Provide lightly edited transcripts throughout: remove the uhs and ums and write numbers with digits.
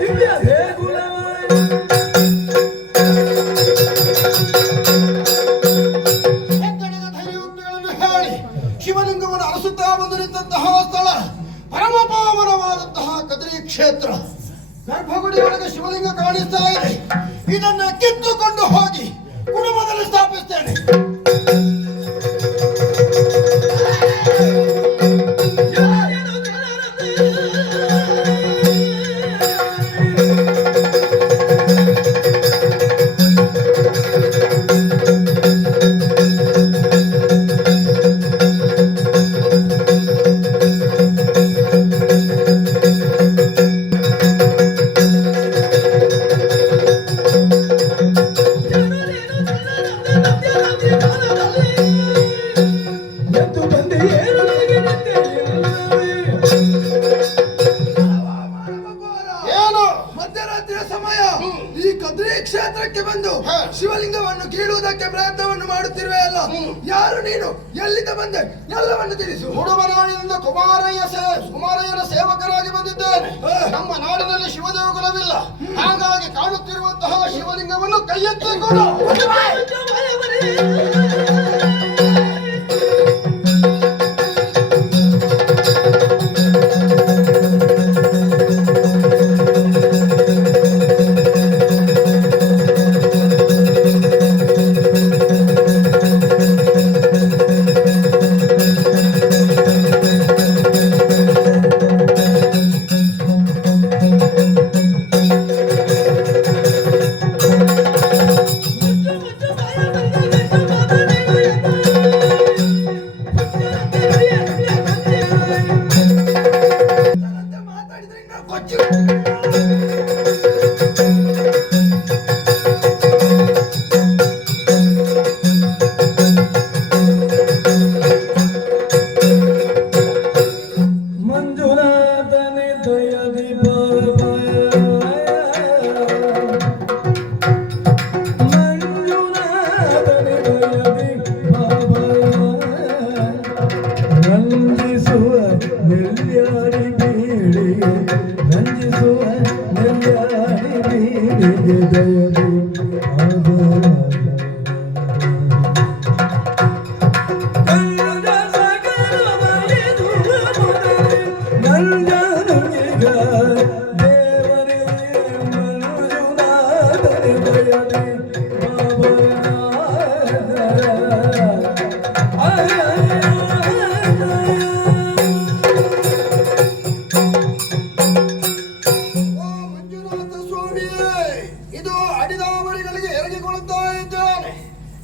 ದಿವ್ಯ ದೇಗುಲವ ಶಿವಲಿಂಗವನ್ನು ಅರಸುತ್ತಾ ಬಂದು ನಿಂತಹ ಸ್ಥಳ ಪರಮ ಪಾವನವಾದಂತಹ ಕದ್ರಿ ಕ್ಷೇತ್ರ. ಗರ್ಭಗುಡಿಯೊಳಗೆ ಶಿವಲಿಂಗ ಕಾಣಿಸ್ತಾ ಇದೆ. ಇದನ್ನ ಕಿತ್ತುಕೊಂಡು ಹೋಗಿ ಕುಟುಂಬದಲ್ಲಿ ಸ್ಥಾಪಿಸ್ತೇನೆ. ಕ್ಷೇತ್ರಕ್ಕೆ ಬಂದು ಶಿವಲಿಂಗವನ್ನು ಕೀಳುವುದಕ್ಕೆ ಪ್ರಯತ್ನವನ್ನು ಮಾಡುತ್ತಿರುವೆ ಅಲ್ಲ. ಯಾರು ನೀನು, ಎಲ್ಲಿಂದ ಬಂದೆ, ಎಲ್ಲವನ್ನು ತಿಳಿಸು. ಹುಡುಗನಾಡಿನಿಂದ ಕುಮಾರಯ್ಯನ ಸೇವಕರಾಗಿ ಬಂದಿದ್ದೇನೆ. ನಮ್ಮ ನಾಡಿನಲ್ಲಿ ಶಿವದೇವಗುಲವಿಲ್ಲ, ಹಾಗಾಗಿ ಕಾಣುತ್ತಿರುವಂತಹ ಶಿವಲಿಂಗವನ್ನು ಕೈಯೆತ್ತಿಕೊಂಡು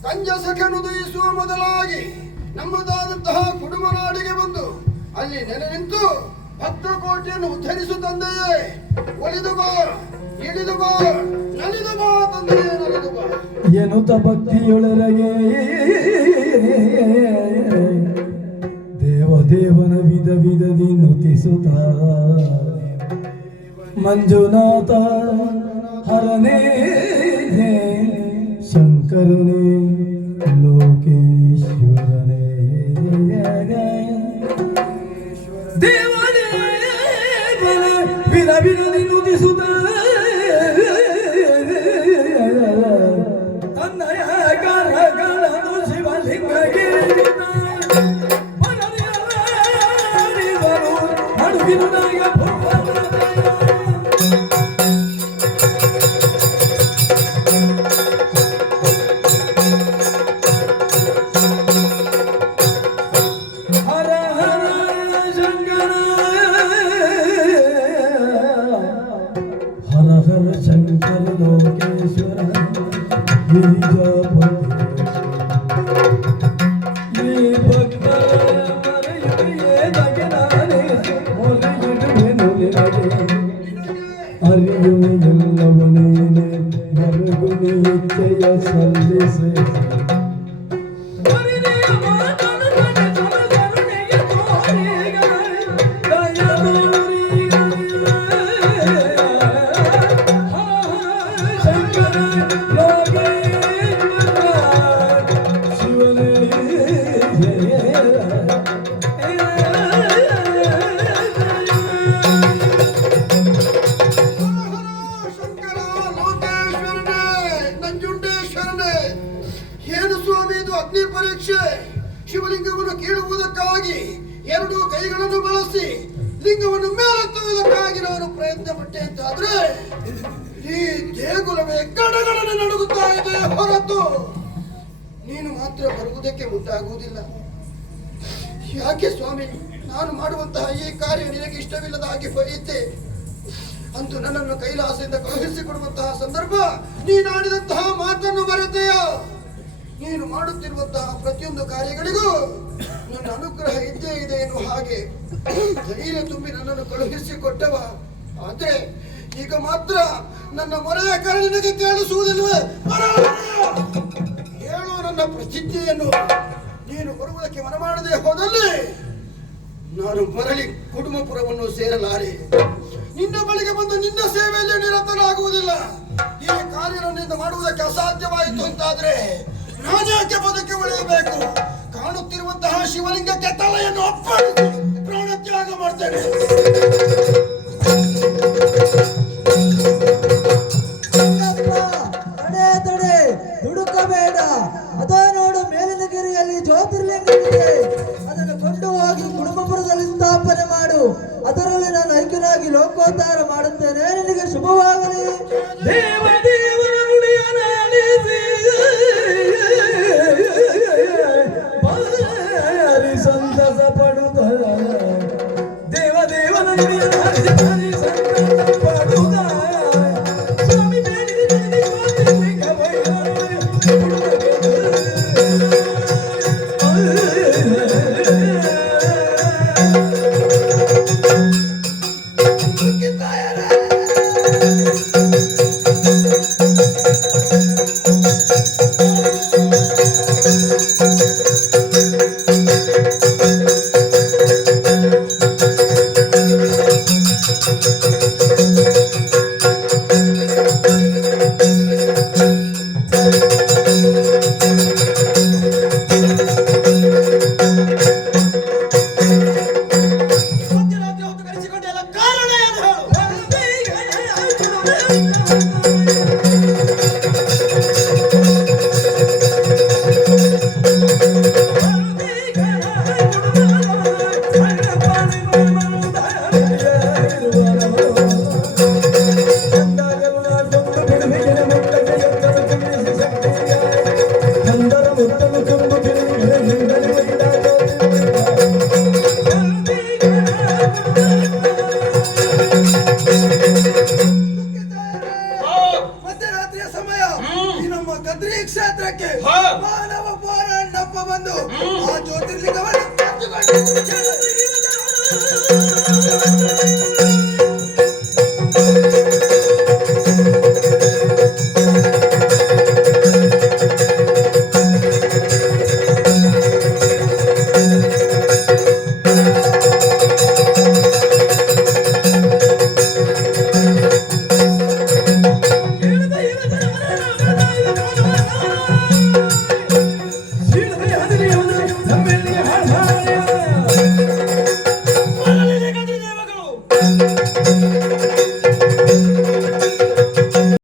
ಕಂಜಸಕನುದಯಿಸುವ ಮೊದಲಾಗಿ ನಮ್ಮದಾದಂತಹ ಕುಡುಮನಾಡಿಗೆ ಬಂದು ಅಲ್ಲಿ ನೆಲೆ ನಿಂತು ಭಕ್ತಕೋಟಿಯನ್ನು ಉದ್ಧರಿಸು ತಂದೆಯೇ. ಒಲಿದು ಬಾ, ಇಳಿದು ಬಾ, ನಲಿದು ಬಾ ತಂದೆಯೇ, ನಲಿದು ಬಾ ಎನ್ನುತ್ತ ಭಕ್ತಿಯೊಳಗೆ ದೇವದೇವನ ವಿಧ ವಿಧದಿ ನುತಿಸುತ್ತ ಮಂಜುನಾಥ ಹರನೇ ಶಂಕರನೇ ಲೋಕೇಶ್ವರನೇ ದೇವದೇವನ ವಿಧ ವಿಧದಿ ನುತಿಸುತ್ತ ತನ್ನಯ ಕರಗಳನ್ನು ಶಿವಲಿಂಗಗೆ ನಡುವಿನುನಾಯ ಹರ ಹರ ಶಂಕರ ಹರ ಹರ ಶಂಕರ ಲೋಕೇಶ್ವರ ಈ ಭಕ್ತರ ಮರೆಯುವುದೇನಗೆ ನಾನೇ ಒಲಿಯುವೆನು ನಿನಗೆ ಅರಿಯುವೆ ಎಲ್ಲವನೇನೆ ಮರುಗುನಿ ಇಚ್ಛೆಯ ಸಲ್ಲಿಸೆ ಭಿಕ್ಷೆ ಶಿವಲಿಂಗವನ್ನು ಕೀಳುವುದಕ್ಕಾಗಿ ಎರಡು ಕೈಗಳನ್ನು ಬಳಸಿ ಲಿಂಗವನ್ನು ಮೇಲೆತ್ತುವುದಕ್ಕಾಗಿ ನಾನು ಪ್ರಯತ್ನ ಪಟ್ಟೆ ಅಂತಾದ್ರೆ ಈ ದೇಗುಲವೇ ಗಡಗಡನೆ ನಡುಗುತ್ತಾ ಇದೆ ಹೊರತು ನೀನು ಮಾತ್ರ ಬರುವುದಕ್ಕೆ ಮುಂದಾಗುವುದಿಲ್ಲ. ಯಾಕೆ ಸ್ವಾಮಿ, ನಾನು ಮಾಡುವಂತಹ ಈ ಕಾರ್ಯ ನಿನಗೆ ಇಷ್ಟವಿಲ್ಲದ ಹಾಗೆ ಹೋಯಿತೆ. ಅಂತೂ ನನ್ನನ್ನು ಕೈಲಾಸದಿಂದ ಕಳುಹಿಸಿಕೊಡುವಂತಹ ಸಂದರ್ಭ ನೀನಾಡಿದಂತಹ ಮಾತನ್ನು ಮರೆತೆಯ. ನೀನು ಮಾಡುತ್ತಿರುವಂತಹ ಪ್ರತಿಯೊಂದು ಕಾರ್ಯಗಳಿಗೂ ನನ್ನ ಅನುಗ್ರಹ ಇದ್ದೇ ಇದೆ ಎನ್ನುವ ಹಾಗೆ ಧೈರ್ಯ ತುಂಬಿ ನನ್ನನ್ನು ಕಳುಹಿಸಿಕೊಟ್ಟವ. ಆದ್ರೆ ಈಗ ಮಾತ್ರ ನನ್ನ ಮೊರೆಯ ಕರೆ ನಿನಗೆ ಕೇಳಿಸುವುದಿಲ್ವೇ? ಹೇಳು ನನ್ನ ಪ್ರಸಿದ್ಧಿಯನ್ನು. ನೀನು ಬರುವುದಕ್ಕೆ ಮನ ಮಾಡದೆ ಹೋದಲ್ಲಿ ನಾನು ಮರಳಿ ಕುಟುಂಬಪುರವನ್ನು ಸೇರಲಾರೆ. ನಿನ್ನ ಬಳಿಗೆ ಬಂದು ನಿನ್ನ ಸೇವೆಯಲ್ಲಿ ನಿರತನಾಗುವುದಿಲ್ಲ. ಈ ಕಾರ್ಯ ನನ್ನಿಂದ ಮಾಡುವುದಕ್ಕೆ ಅಸಾಧ್ಯವಾಯಿತು ಅಂತಾದ್ರೆ ನಾನ್ಯಾಕೆ ಬದುಕಿ ಉಳಿಯಬೇಕು? ಕಾಣುತ್ತಿರುವಂತಹ ಶಿವಲಿಂಗಕ್ಕೆ ತಲೆಯನ್ನು ಅಪ್ಪಳಿಸಿ ಪ್ರಾಣ ತ್ಯಾಗ ಮಾಡ್ತೇನೆ. ತಡೆ, ದುಡುಕಬೇಡ. ಅದೋ ನೋಡು, ಮೇಲಿನ ಗಿರಿಯಲ್ಲಿ ಜ್ಯೋತಿರ್ಲಿಂಗ ಇದೆ. ಅದನ್ನು ಕೊಂಡು ಹೋಗಿ ಕುಟುಂಬಪುರದಲ್ಲಿ ಸ್ಥಾಪನೆ ಮಾಡು. ಅದರಲ್ಲಿ ನಾನು ಐಕ್ಯನಾಗಿ ಲೋಕೋದ್ಧಾರ ಮಾಡುತ್ತೇನೆ. ನಿನಗೆ ಶುಭವಾಗಲಿ. ದೇವ ದೇವರ ನುಡಿಯ ನಾಲಿಸಿ ಭಾರಿ ಸಂತಸ ಪಡುತ್ತ, ದೇವ ದೇವನ ನುಡಿಯ ನಾಲಿಸಿ ಭಾರಿ ಸಂತಸ ಪಡುತ್ತ, ಸ್ವಾಮಿ ಬೇಡಿದ ಜ್ಯೋತಿರ್ಲಿಂಗ Thank you.